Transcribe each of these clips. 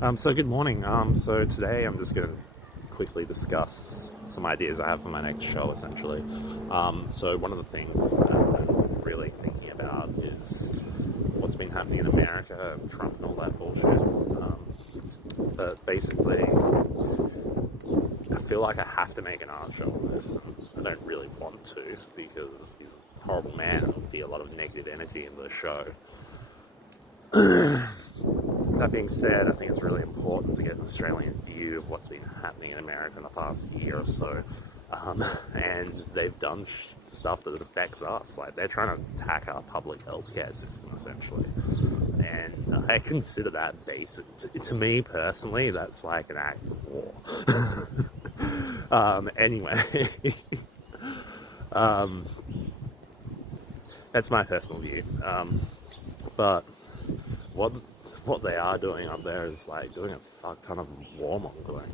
So good morning. So today I'm just going to quickly discuss some ideas I have for my next show, essentially. So one of the things that I'm really thinking about is what's been happening in America, Trump and all that bullshit. But basically, I feel like I have to make an art show on this. I don't really want to because he's a horrible man and there'll be a lot of negative energy in the show. That being said, I think it's really important to get an Australian view of what's been happening in America in the past year or so. And they've done stuff that affects us. Like, they're trying to attack our public healthcare system, essentially. And I consider that basic. To me, personally, that's like an act of war. Anyway, that's my personal view. But what they are doing up there is like doing a fuck ton of warmongering,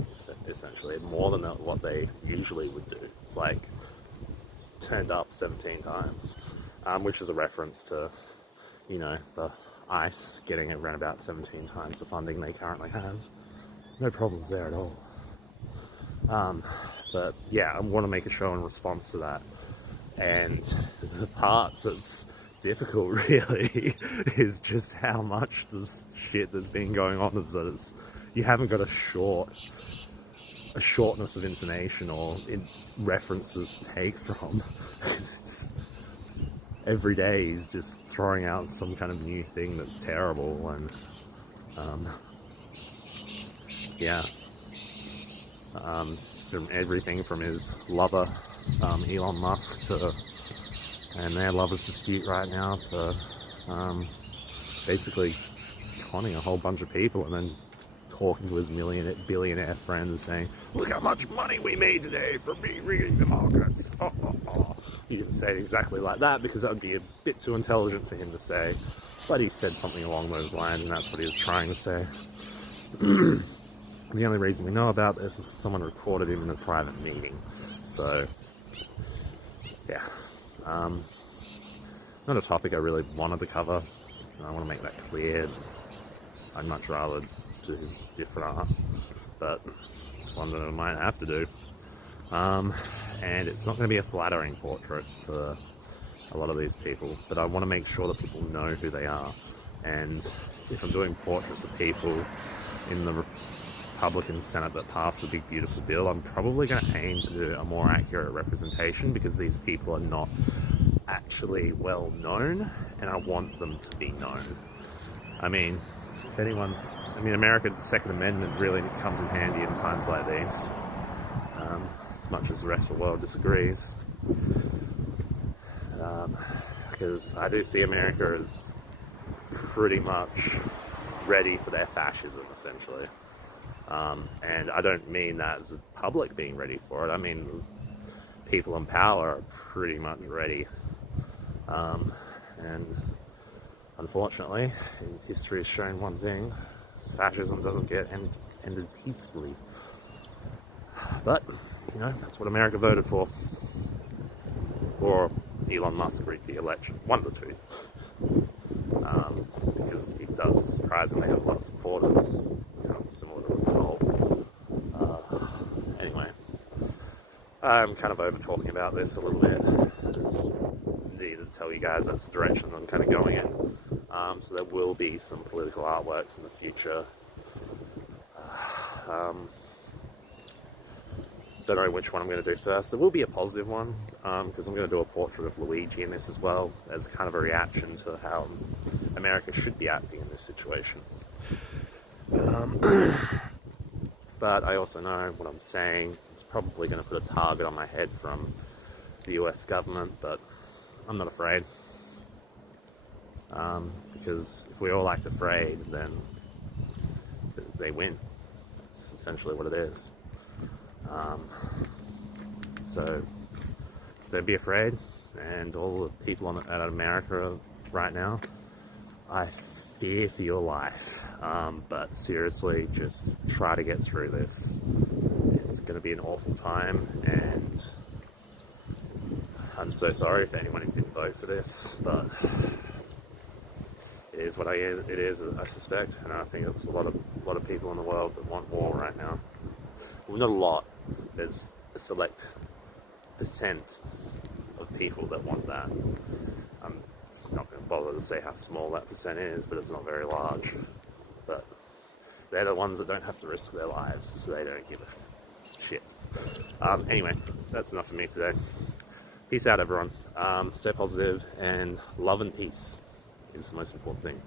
essentially, more than what they usually would do. It's like turned up 17 times, which is a reference to, the ICE getting around about 17 times the funding they currently have. No problems there at all. But yeah, I want to make a show in response to that. And the parts that's difficult really is just how much this shit that's been going on is that you haven't got a shortness of information or references to take from. Every day he's just throwing out some kind of new thing that's terrible, and yeah, from everything from his lover Elon Musk and their lovers dispute right now to basically conning a whole bunch of people and then talking to his billionaire friends saying, look how much money we made today from me reading the markets. He didn't say it exactly like that because that would be a bit too intelligent for him to say, but he said something along those lines, and that's what he was trying to say. The only reason we know about this is because someone recorded him in a private meeting. So yeah, not a topic I really wanted to cover. I want to make that clear. I'd much rather do different art, but it's one that I might have to do. And it's not going to be a flattering portrait for a lot of these people, but I want to make sure that people know who they are. And if I'm doing portraits of people in the Republican Senate that passed the big beautiful bill, I'm probably going to aim to do a more accurate representation because these people are not actually well known, and I want them to be known. I mean, America's Second Amendment really comes in handy in times like these, as much as the rest of the world disagrees. Because I do see America as pretty much ready for their fascism, essentially. And I don't mean that as a public being ready for it. I mean, people in power are pretty much ready. And unfortunately, history has shown one thing: fascism doesn't get ended peacefully. But, that's what America voted for. Or Elon Musk rigged the election. One of the two. Because he does surprisingly have a lot of supporters, kind of similar to Nicole. Anyway, I'm kind of over talking about this a little bit. I just needed to tell you guys that's the direction I'm kind of going in. So there will be some political artworks in the future. Don't know which one I'm going to do first. There will be a positive one, because I'm going to do a portrait of Luigi in this as well, as kind of a reaction to how America should be acting in this situation. But I also know what I'm saying. It's probably going to put a target on my head from the US government, but I'm not afraid. Because if we all act afraid, then they win. It's essentially what it is. So don't be afraid, and all the people out of America right now, I fear for your life, but seriously, just try to get through this. It's going to be an awful time, and I'm so sorry for anyone who didn't vote for this, but it is what it is, I suspect, and I think it's a lot of a lot of people in the world that want war right now. Well, not a lot. There's a select percent of people that want that. I'm not going to bother to say how small that percent is, but it's not very large. But they're the ones that don't have to risk their lives, so they don't give a shit. Anyway, that's enough for me today. Peace out, everyone. Stay positive, and love and peace is the most important thing.